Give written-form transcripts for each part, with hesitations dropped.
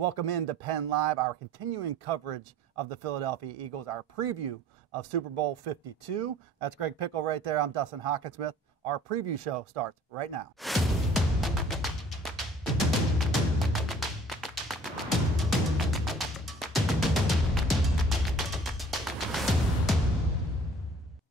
Welcome into PennLive, our continuing coverage of the Philadelphia Eagles, our preview of Super Bowl 52. That's Greg Pickle right there. I'm Dustin Hockensmith. Our preview show starts right now.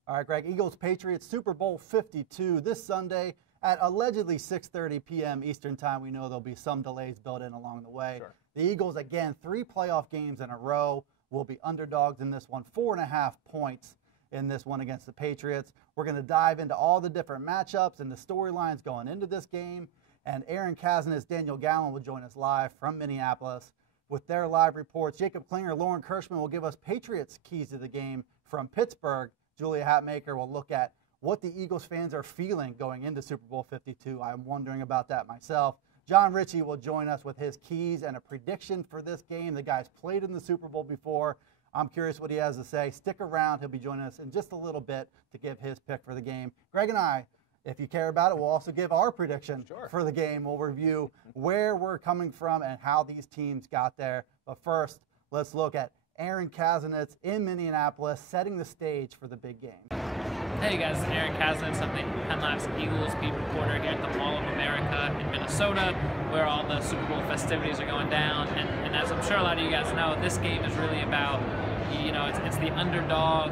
All right, Greg, Eagles-Patriots, Super Bowl 52 this Sunday at allegedly 6:30 p.m. Eastern Time. We know there'll be some delays built in along the way. Sure. The Eagles, again, 3 playoff games in a row, will be underdogs in this one, 4.5 points in this one against the Patriots. We're going to dive into all the different matchups and the storylines going into this game. And Aaron Kazan's Daniel Gallen will join us live from Minneapolis with their live reports. Jacob Klinger, Lauren Kirschman will give us Patriots keys to the game from Pittsburgh. Julia Hatmaker will look at what the Eagles fans are feeling going into Super Bowl 52. I'm wondering about that myself. Jon Ritchie will join us with his keys and a prediction for this game. The guy's played in the Super Bowl before. I'm curious what he has to say. Stick around. He'll be joining us in just a little bit to give his pick for the game. Greg and I, if you care about it, we'll also give our prediction for the game. We'll review where we're coming from and how these teams got there. But first, let's look at Aaron Kazanitz in Minneapolis, setting the stage for the big game. Hey guys, it's Aaron Kazanitz. I'm the PennLive's Eagles beat reporter here at the Mall of America in Minnesota, where all the Super Bowl festivities are going down. And as I'm sure a lot of you guys know, this game is really about, you know, it's the underdog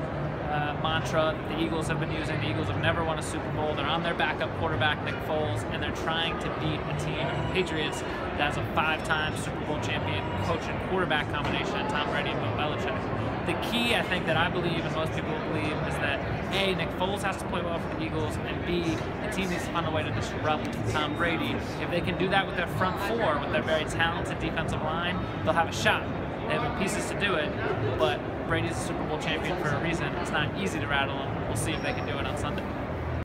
mantra the Eagles have been using. The Eagles have never won a Super Bowl. They're on their backup quarterback, Nick Foles, and they're trying to beat a team, the Patriots, that has a 5-time Super Bowl champion coach and quarterback combination, Tom Brady and Bill Belichick. The key, I think, that I believe and most people believe is that A, Nick Foles has to play well for the Eagles, and B, the team needs to find a way to disrupt Tom Brady. If they can do that with their front four, with their very talented defensive line, they'll have a shot. They have the pieces to do it, but Brady's a Super Bowl champion for a reason. It's not easy to rattle him. We'll see if they can do it on Sunday.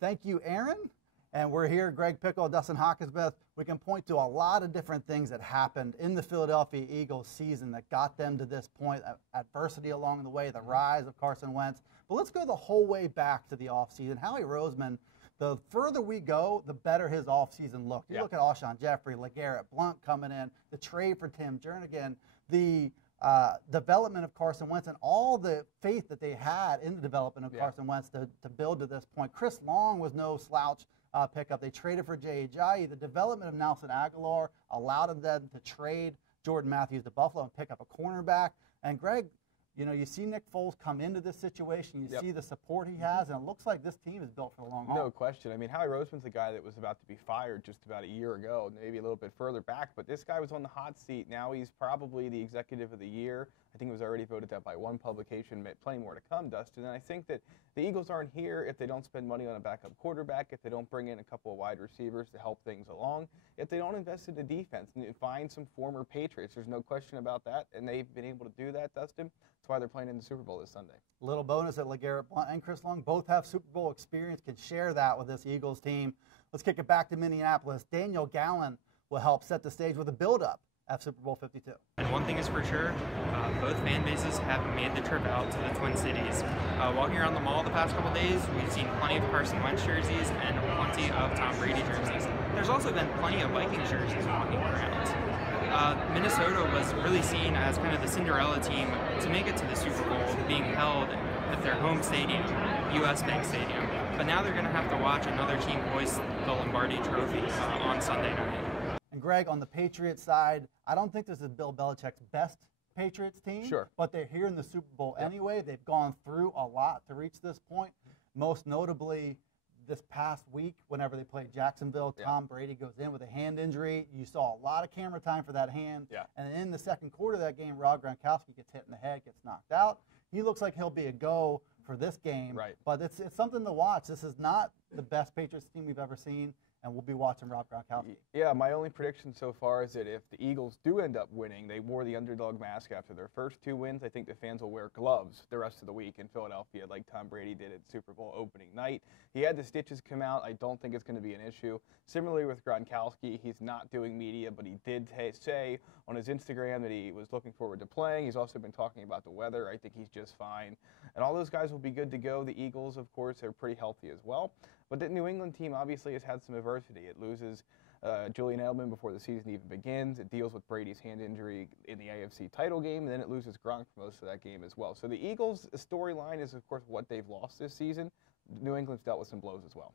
Thank you, Aaron. And we're here, Greg Pickle, Dustin Hockensmith. We can point to a lot of different things that happened in the Philadelphia Eagles season that got them to this point, adversity along the way, the rise of Carson Wentz. But let's go the whole way back to the offseason. Howie Roseman, the further we go, the better his offseason looked. You look at Alshon Jeffrey, LeGarrette Blount coming in, the trade for Tim Jernigan, the development of Carson Wentz, and all the faith that they had in the development of Carson Wentz to build to this point. Chris Long was no slouch pickup. They traded for Jay Ajayi. The development of Nelson Aguilar allowed them to trade Jordan Matthews to Buffalo and pick up a cornerback. And Greg, you know, you see Nick Foles come into this situation. You see the support he has, and it looks like this team is built for the long haul. No question. I mean, Howie Roseman's the guy that was about to be fired just about a year ago, maybe a little bit further back. But this guy was on the hot seat. Now he's probably the executive of the year. I think it was already voted that by one publication. Plenty more to come, Dustin. And I think that the Eagles aren't here if they don't spend money on a backup quarterback, if they don't bring in a couple of wide receivers to help things along, if they don't invest in the defense and find some former Patriots. There's no question about that, and they've been able to do that, Dustin. That's why they're playing in the Super Bowl this Sunday. Little bonus that LeGarrette Blount and Chris Long both have Super Bowl experience, can share that with this Eagles team. Let's kick it back to Minneapolis. Daniel Gallen will help set the stage with a build-up at Super Bowl 52. And one thing is for sure, both fan bases have made the trip out to the Twin Cities. Walking around the mall the past couple days, we've seen plenty of Carson Wentz jerseys and plenty of Tom Brady jerseys. There's also been plenty of Vikings jerseys walking around. Minnesota was really seen as kind of the Cinderella team to make it to the Super Bowl, being held at their home stadium, US Bank Stadium. But now they're going to have to watch another team hoist the Lombardi Trophy on Sunday night. And Greg, on the Patriots side, I don't think this is Bill Belichick's best Patriots team. Sure. But they're here in the Super Bowl anyway. They've gone through a lot to reach this point. Most notably, this past week, whenever they played Jacksonville, Tom Brady goes in with a hand injury. You saw a lot of camera time for that hand. And in the second quarter of that game, Rob Gronkowski gets hit in the head, gets knocked out. He looks like he'll be a go for this game. But it's something to watch. This is not the best Patriots team we've ever seen, and we'll be watching Rob Gronkowski. Yeah, my only prediction so far is that if the Eagles do end up winning, they wore the underdog mask after their first 2 wins. I think the fans will wear gloves the rest of the week in Philadelphia like Tom Brady did at Super Bowl opening night. He had the stitches come out. I don't think it's going to be an issue. Similarly with Gronkowski, he's not doing media, but he did say on his Instagram that he was looking forward to playing. He's also been talking about the weather. I think he's just fine. And all those guys will be good to go. The Eagles, of course, are pretty healthy as well. But the New England team obviously has had some adversity. It loses Julian Edelman before the season even begins. It deals with Brady's hand injury in the AFC title game, and then it loses Gronk for most of that game as well. So the Eagles' storyline is, of course, what they've lost this season. New England's dealt with some blows as well.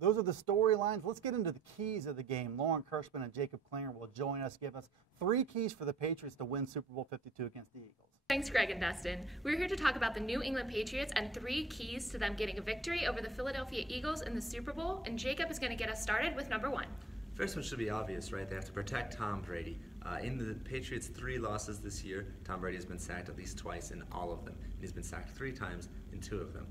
Those are the storylines. Let's get into the keys of the game. Lauren Kirschman and Jacob Klinger will join us, give us 3 keys for the Patriots to win Super Bowl 52 against the Eagles. Thanks, Greg and Dustin. We're here to talk about the New England Patriots and 3 keys to them getting a victory over the Philadelphia Eagles in the Super Bowl, and Jacob is going to get us started with number 1. First one should be obvious, right? They have to protect Tom Brady. In the Patriots' 3 losses this year, Tom Brady has been sacked at least twice in all of them. He's been sacked 3 times in 2 of them.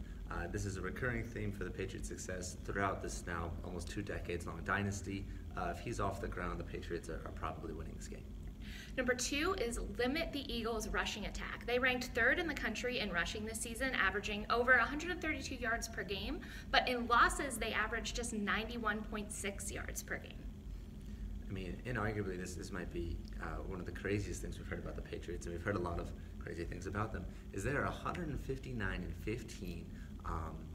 This is a recurring theme for the Patriots' success throughout this now almost 2 decades long dynasty. If he's off the ground, the Patriots are probably winning this game. Number 2 is limit the Eagles' rushing attack. They ranked 3rd in the country in rushing this season, averaging over 132 yards per game, but in losses they averaged just 91.6 yards per game. I mean, inarguably, this might be one of the craziest things we've heard about the Patriots, and we've heard a lot of crazy things about them, is they are 159-15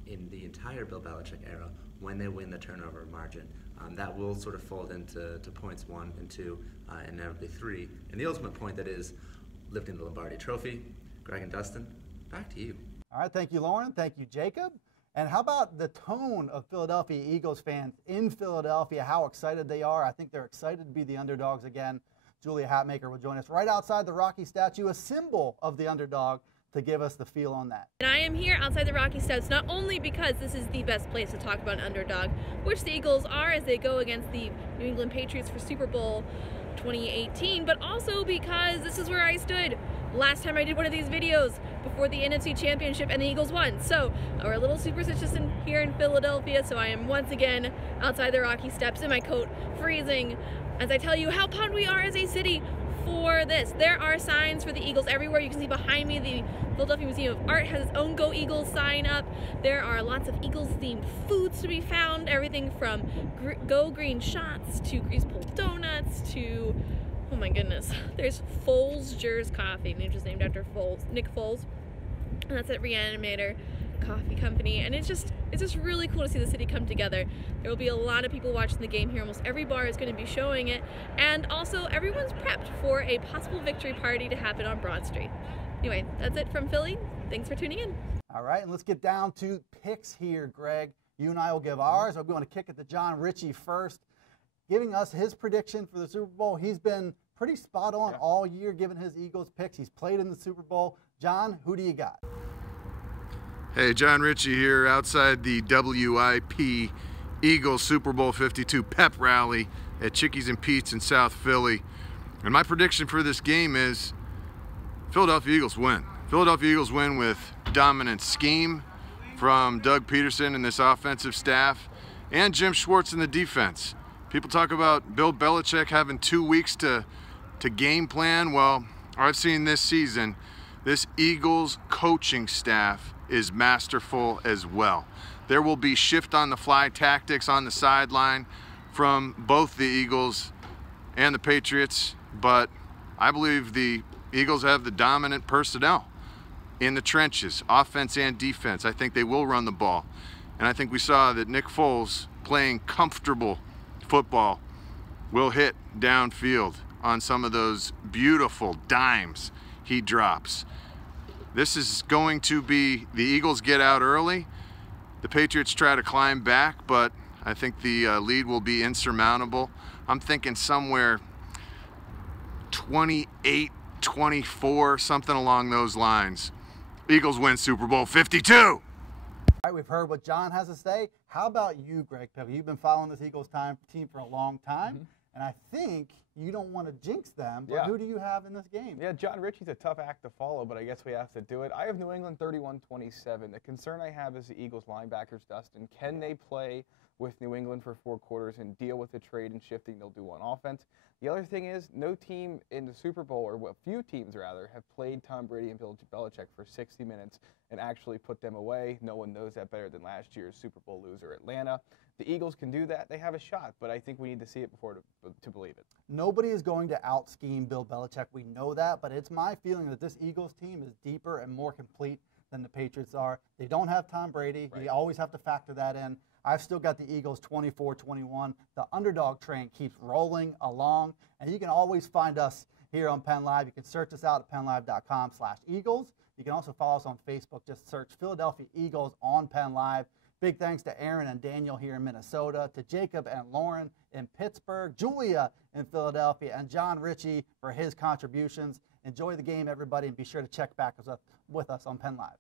in the entire Bill Belichick era when they win the turnover margin. That will sort of fold into points 1 and 2, and inevitably 3. And the ultimate point that is lifting the Lombardi Trophy. Greg and Dustin, back to you. All right, thank you, Lauren. Thank you, Jacob. And how about the tone of Philadelphia Eagles fans in Philadelphia, how excited they are? I think they're excited to be the underdogs again. Julia Hatmaker will join us right outside the Rocky statue, a symbol of the underdog, to give us the feel on that. And I am here outside the Rocky Steps not only because this is the best place to talk about an underdog, which the Eagles are as they go against the New England Patriots for Super Bowl 2018, but also because this is where I stood last time I did one of these videos before the NFC Championship and the Eagles won. So we're a little superstitious here in Philadelphia, so I am once again outside the Rocky Steps in my coat, freezing, as I tell you how pumped we are as a city for this. There are signs for the Eagles everywhere. You can see behind me the Philadelphia Museum of Art has its own Go Eagles sign up. There are lots of Eagles themed foods to be found, everything from Go Green shots to grease pole donuts to, oh my goodness, there's Folgers Coffee, which is named after Nick Foles, and that's at Reanimator Coffee Company, and it's just really cool to see the city come together. There will be a lot of people watching the game here. Almost every bar is going to be showing it, and also everyone's prepped for a possible victory party to happen on Broad Street. Anyway, that's it from Philly. Thanks for tuning in. All right, and let's get down to picks here, Greg. You and I will give ours. I'm going to kick it to Jon Ritchie first, giving us his prediction for the Super Bowl. He's been pretty spot on all year giving his Eagles picks. He's played in the Super Bowl. John, who do you got? Hey, Jon Ritchie here outside the WIP Eagles Super Bowl 52 pep rally at Chickies and Pete's in South Philly. And my prediction for this game is Philadelphia Eagles win. Philadelphia Eagles win with dominant scheme from Doug Peterson and this offensive staff and Jim Schwartz in the defense. People talk about Bill Belichick having 2 weeks to game plan. Well, I've seen this season, this Eagles coaching staff is masterful as well. There will be shift on the fly tactics on the sideline from both the Eagles and the Patriots, but I believe the Eagles have the dominant personnel in the trenches, offense and defense. I think they will run the ball. And I think we saw that Nick Foles playing comfortable football will hit downfield on some of those beautiful dimes he drops. This is going to be, the Eagles get out early, the Patriots try to climb back, but I think the lead will be insurmountable. I'm thinking somewhere 28-24, something along those lines. Eagles win Super Bowl 52. All right, we've heard what John has to say. How about you, Greg Pickle? You've been following this Eagles team for a long time, and I think you don't want to jinx them, but who do you have in this game? Yeah, Jon Ritchie's a tough act to follow, but I guess we have to do it. I have New England 31-27. The concern I have is the Eagles linebackers, Dustin. Can they play with New England for 4 quarters and deal with the trade and shifting they'll do on offense? The other thing is, no team in the Super Bowl, or well, few teams rather, have played Tom Brady and Bill Belichick for 60 minutes and actually put them away. No one knows that better than last year's Super Bowl loser, Atlanta. The Eagles can do that. They have a shot, but I think we need to see it before to believe it. Nobody is going to out-scheme Bill Belichick. We know that, but it's my feeling that this Eagles team is deeper and more complete than the Patriots are. They don't have Tom Brady. Right. You always have to factor that in. I've still got the Eagles 24-21. The underdog train keeps rolling along, and you can always find us here on PennLive. You can search us out at PennLive.com/Eagles. You can also follow us on Facebook. Just search Philadelphia Eagles on PennLive. Big thanks to Aaron and Daniel here in Minnesota, to Jacob and Lauren in Pittsburgh, Julia in Philadelphia, and Jon Ritchie for his contributions. Enjoy the game, everybody, and be sure to check back with us on PennLive.